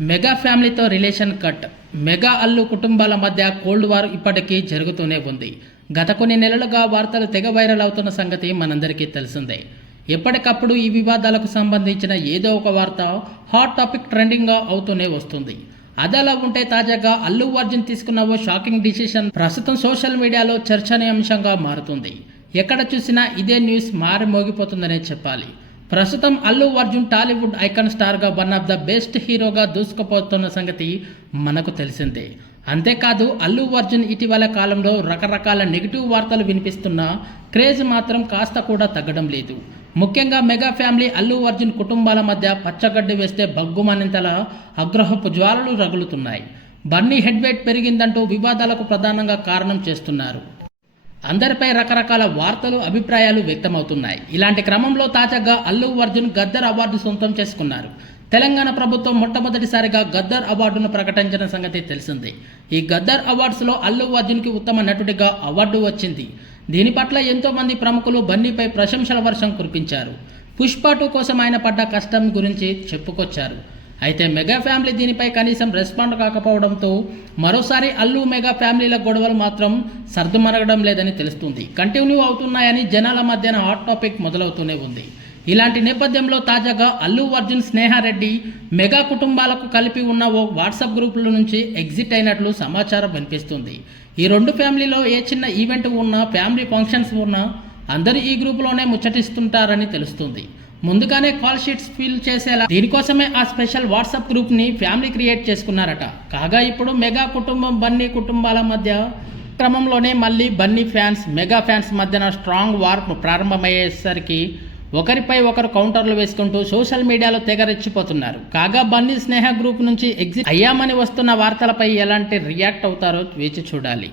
Mega ఫ్యామిలీతో relation cut. Mega Allu కుటుంబాల మధ్య కోల్డ్ వార్ ఇప్పటికీ జరుగుతూనే ఉంది. గత కొన్ని నెలలుగా వార్తలు తెగ వైరల్ అవుతున్న సంగతి మనందరికీ తెలిసిందే. ఎప్పటికప్పుడు ఈ వివాదాలకు సంబంధించిన ఏదో ఒక వార్త హాట్ టాపిక్ ట్రెండింగ్గా అవుతూనే వస్తుంది. అదలా ఉంటే తాజాగా అల్లు అర్జున్ తీసుకున్న ఓ షాకింగ్ డిసిషన్ ప్రస్తుతం సోషల్ మీడియాలో చర్చనీయాంశంగా మారుతుంది. ఎక్కడ చూసినా ఇదే న్యూస్ మారి మోగిపోతుందనే చెప్పాలి. ప్రస్తుతం అల్లు అర్జున్ టాలీవుడ్ ఐకాన్ స్టార్గా వన్ ఆఫ్ ద బెస్ట్ హీరోగా దూసుకుపోతున్న సంగతి మనకు తెలిసిందే. అంతేకాదు అల్లు అర్జున్ ఇటీవల కాలంలో రకరకాల నెగిటివ్ వార్తలు వినిపిస్తున్నా క్రేజ్ మాత్రం కాస్త కూడా తగ్గడం లేదు. ముఖ్యంగా మెగా ఫ్యామిలీ అల్లు అర్జున్ కుటుంబాల మధ్య పచ్చగడ్డి వేస్తే బగ్గుమనేంతలా అగ్రహపు జ్వాలలు రగులుతున్నాయి. బన్నీ హెడ్వేట్ పెరిగిందంటూ వివాదాలకు ప్రధానంగా కారణం చేస్తున్నారు. అందరిపై రకరకాల వార్తలు అభిప్రాయాలు వ్యక్తమవుతున్నాయి. ఇలాంటి క్రమంలో తాజాగా అల్లు అర్జున్ గద్దర్ అవార్డు సొంతం చేసుకున్నారు. తెలంగాణ ప్రభుత్వం మొట్టమొదటిసారిగా గద్దర్ అవార్డును ప్రకటించిన సంగతి తెలిసిందే. ఈ గద్దర్ అవార్డ్స్లో అల్లు అర్జున్కి ఉత్తమ నటుడిగా అవార్డు వచ్చింది. దీని పట్ల ఎంతోమంది ప్రముఖులు బన్నీపై ప్రశంసల వర్షం కురిపించారు. పుష్ప టూ కోసం ఆయన పడ్డ కష్టం గురించి చెప్పుకొచ్చారు. అయితే మెగా ఫ్యామిలీ దీనిపై కనీసం రెస్పాండ్ కాకపోవడంతో మరోసారి అల్లు మెగా ఫ్యామిలీల గొడవలు మాత్రం సర్దుమరగడం లేదని తెలుస్తుంది. కంటిన్యూ అవుతున్నాయని జనాల మధ్యన హాట్ టాపిక్ మొదలవుతూనే ఉంది. ఇలాంటి నేపథ్యంలో తాజాగా అల్లు అర్జున్ స్నేహారెడ్డి మెగా కుటుంబాలకు కలిపి ఉన్న ఓ వాట్సాప్ గ్రూపుల నుంచి ఎగ్జిట్ అయినట్లు సమాచారం వినిపిస్తుంది. ఈ రెండు ఫ్యామిలీలో ఏ చిన్న ఈవెంట్ ఉన్నా ఫ్యామిలీ ఫంక్షన్స్ ఉన్నా అందరూ ఈ గ్రూపులోనే ముచ్చటిస్తుంటారని తెలుస్తుంది. ముందుగానే కాల్ షీట్స్ ఫిల్ చేసేలా దీనికోసమే ఆ స్పెషల్ వాట్సాప్ గ్రూప్ని ఫ్యామిలీ క్రియేట్ చేసుకున్నారట. కాగా ఇప్పుడు మెగా కుటుంబం బన్నీ కుటుంబాల మధ్య క్రమంలోనే మళ్ళీ బన్నీ ఫ్యాన్స్ మెగా ఫ్యాన్స్ మధ్యన స్ట్రాంగ్ వార్ ప్రారంభమయ్యేసరికి ఒకరిపై ఒకరు కౌంటర్లు వేసుకుంటూ సోషల్ మీడియాలో తెగరెచ్చిపోతున్నారు. కాగా బన్నీ స్నేహ గ్రూప్ నుంచి ఎగ్జిట్ అయ్యామని వస్తున్న వార్తలపై ఎలాంటి రియాక్ట్ అవుతారో వేచి చూడాలి.